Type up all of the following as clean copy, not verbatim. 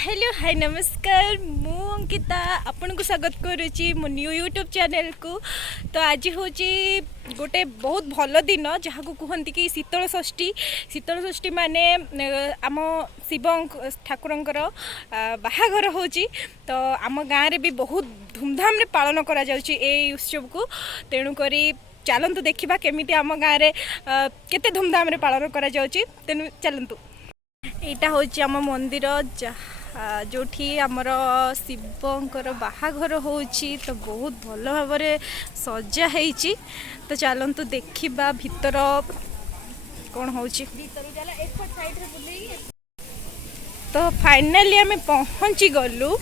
Hello hi नमस्कार मु अंकिता आपन को स्वागत करुच्ची मो न्यू यूट्यूब चैनल को। तो आज हूँ गोटे बहुत भल दिन जहाँ को कहते कि शीतल षष्ठी माने आम शिव ठाकुरंकर बाहाघर हो। तो आम गाँव रे भी बहुत धूमधाम रे पालन करा जाउची ए उत्सव को। तेणुक चलतु देखा केमी आम गाँव रे केते धूमधाम रे पालन करा जाउची। तेणु चलतु यहाँ हूँ आम मंदिर जो आमर शिवंकर बाहाघर होची। तो बहुत भल भाव सजा है। तो चलतु देखा भीतर कौन हो। तो फाइनाली आम पहुँची गलु।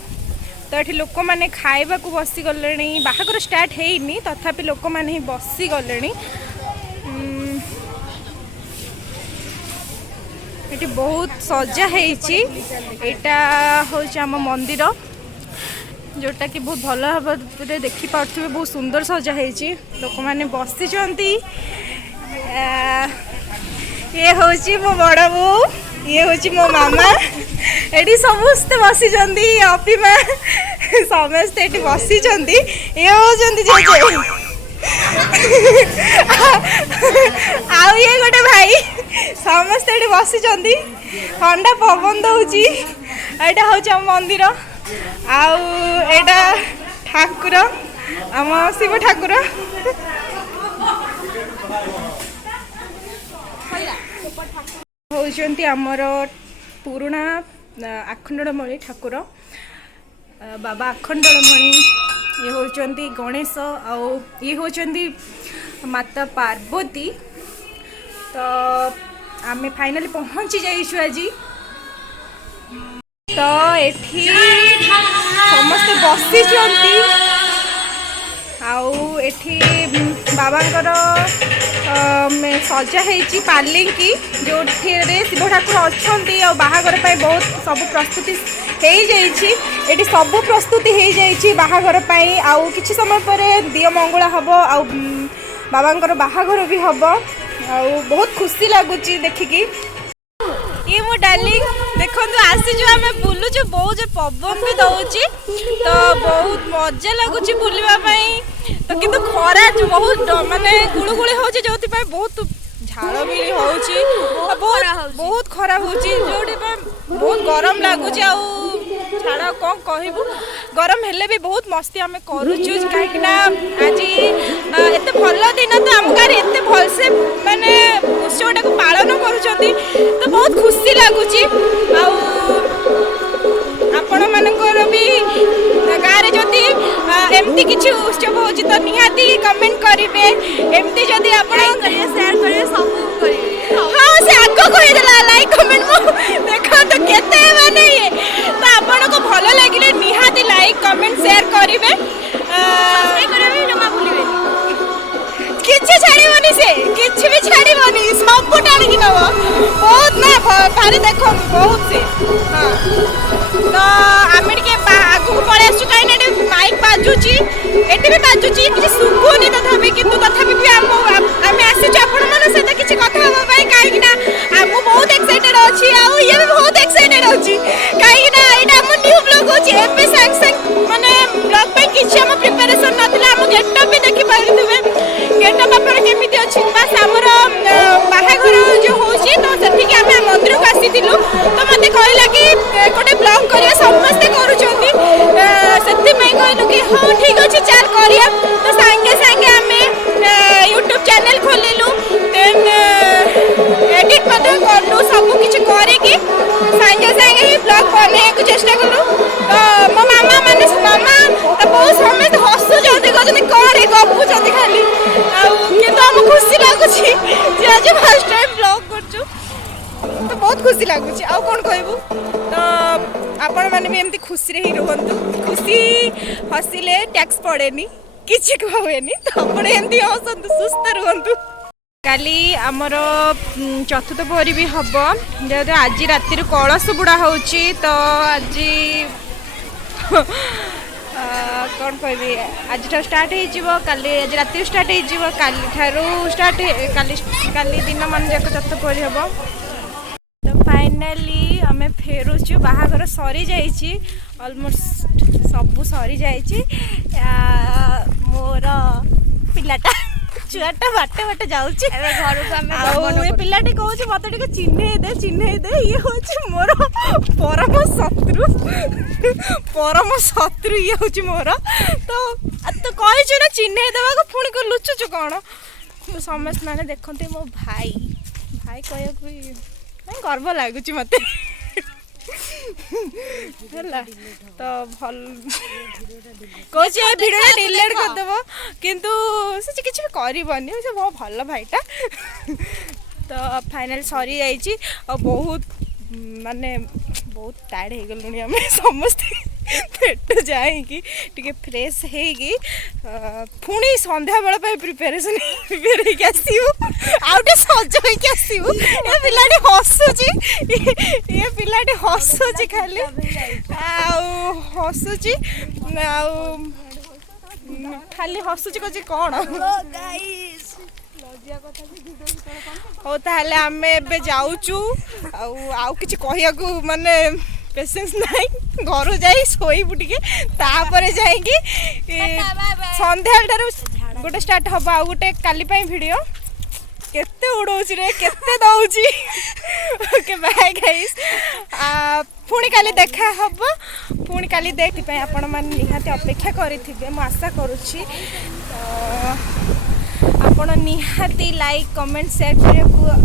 तो ये लोक मैंने खाइबा को बसी गले बाहाघर स्टार्ट है तथापि लोक मैंने बसी गले। ये बहुत सजा है आम मंदिर जोटा कि बहुत भल भाव देखिपे बहुत सुंदर सजा है। लोक मैंने बसी ये हूँ मो बड़ बो ये हूँ मो मामा ये समस्ते बसी अपी माँ समस्ते ये बसी ये हूँ आउ ये गोटे भाई समस्ते ये बसी ठंडा पवन दौची। यहाँ हूँ आम मंदिर आटा ठाकुर आम शिव ठाकुर होती आमर पुराणा आखंडमणि ठाकुर बाबा आखंडमणि। ये होती गणेश ये होती माता पार्वती। तो आमे फाइनली पहुँची जाइछु आज। तो एठी समस्ते बसी एठी बाबांकर सजा है पालिंकी जो शिव ठाकुर अच्छा बाहाघर बहुत सब प्रस्तुति हो जाइए। सब प्रस्तुति हो जाइए बाहाघर आउ किछि समय पर दिय मंगला हम आ बाबांकर बाहाघर भी हम आ बहुत खुशी लगुच देखिकी। ये मो डार्लिंग देखो आसी जो आम बुलुचु बहुत पवन भी दौची। तो बहुत मजा लगुच बुलवाई। तो किंतु खरा बहुत माने गुड़गुड़ी हो जो बहुत झाड़ भी हो बहुत खरा हो बहुत गरम लगुच छाड़ कौन कहबू गरम हेले भी बहुत मस्ती आम करुचु कहीं आज एत भल दिन। तो आम गाँव एत भलसे माने उत्सवटा को पालन करुँच तो बहुत खुशी लगुच। आपण मानकर भी गाँव जदि एमती किसी उत्सव हो तो निहाती कमेंट करेंगे एमती जदि आप शेयर करेंगे सब करेंगे। हाँ से आग कहीदेला लाइक कमेंट देखो तो केते माने ये। तो आपण को भल लगे निहाती लाइक कमेंट शेयर करेंगे जमा भूलिए किसी छाड़बनी से किसी भी छाड़बनी सब टाणी नब बहुत ना भारी देख बहुत से। हाँ तो आम आगू पलि आसु कहीं माइक बाजुची एटी भी बाजुची किसी शुभुनी तथापि किंतु तथापि भी आम आसीचु आपण मन सहित किसी कथा होगा कहीं आम बहुत एक्साइटेड अच्छी ये भी बहुत एक्साइटेड अच्छी कहीं यहाँ आम न्यू ब्लॉग होची एबे सांग सांग माने ब्लॉग पे किसी आम प्रिपरेशन नथिला। आम गेटअप भी देखि पारुथिबे गेटअप आपण केमिति अछि बस हमर बाहाघर जो होची तो सेठी आम मंदिर को आसीथिलु। तो मते कहला कि गोटे ब्लॉग करिया समस्त करूछंती सेठी मैं कहलु कि हां ठीक अछि चाल करिया। तो संगे संगे आमे यूट्यूब चैनल खोलिलु देन एडिट मते करलु सब कुछ करे कि संगे संगे ही ब्लॉग बने को चेष्टा करू। तो मो मामा माने मामा तो बहुत समय हसु जल्दी कहते कौन गपु जल्दी खाली किंतु हम खुशी लगुची जे आज फर्स्ट टाइम ब्लॉग करछु तो बहुत खुशी लगुची। आ कौन कहबू तो आपण माने भी एमती खुशी रे ही रहंतु खुशी हसिले टैक्स पड़ेनी किछि कहवेनी। तो आपण एमती हसंतु सुस्थ रहंतु। काली आमर चतुर्थ पहरी भी हम जेहेतु आज राति कलश बुड़ा होची। तो आज कौन कहबी आज स्टार्ट हो आज राति स्टार्ट हो काली दिन मन जाक चतुर्थ पहरी हम। तो फाइनाली आम आम फेरुचु बाहागर सरी जाइए ऑलमोस्ट सबू सरी जाइए मोर पिलाटा छुआटा बाटे बाटे जाऊँगी घर को पिलाटी कौच मत चिन्ह दे ये हूँ मोर परम शत्रु ये हूँ मोर तो कही ना चिन्ह देवा पुणी को लुचुचु कौन तो समस्त मैंने देखते मो भाई भाई कह गर्व लगुच मत तो भल कौच भिडियो डिलीट करदेव किंतु से किसी भी करनी से बहुत भल भाईटा तो फाइनल सरी जाइए और बहुत माने बहुत टायर्ड हो गलुनी आम समस्ते पेट जाइकी टिके फ्रेश होगी पुणी संध्या बेला प्रिपेरेसन प्रिपेयर आसबू आउटे सज होके आसबू ये पिलाटी हसुची ये पिलाटी हसुची खाली हसुची खाली हसुची कौन कौन हो ताहले आमे एबे जाऊचु आउ किछि कहिया को माने पेशेंस नहीं घर जाई सोईबु टिके तापरे जाईकी संध्या ठारू गोटे स्टार्ट हबा आ गोटे काली पई वीडियो केते उडौची रे केते दउची ओके बाय गाइस पुणी काली देखा हब पुणी काली देखि पई आपण मान निहाती अपेक्षा करिथिबे म आशा करूची आपण निहाती लाइक कमेंट शेयर करिया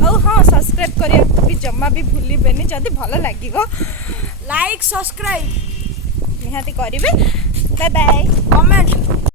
और हाँ सब्सक्राइब करिया भी जम्मा भी भूलिबेनी जदि भल लागिवो लाइक सब्सक्राइब निहाती करिवे बाय बाय कमेंट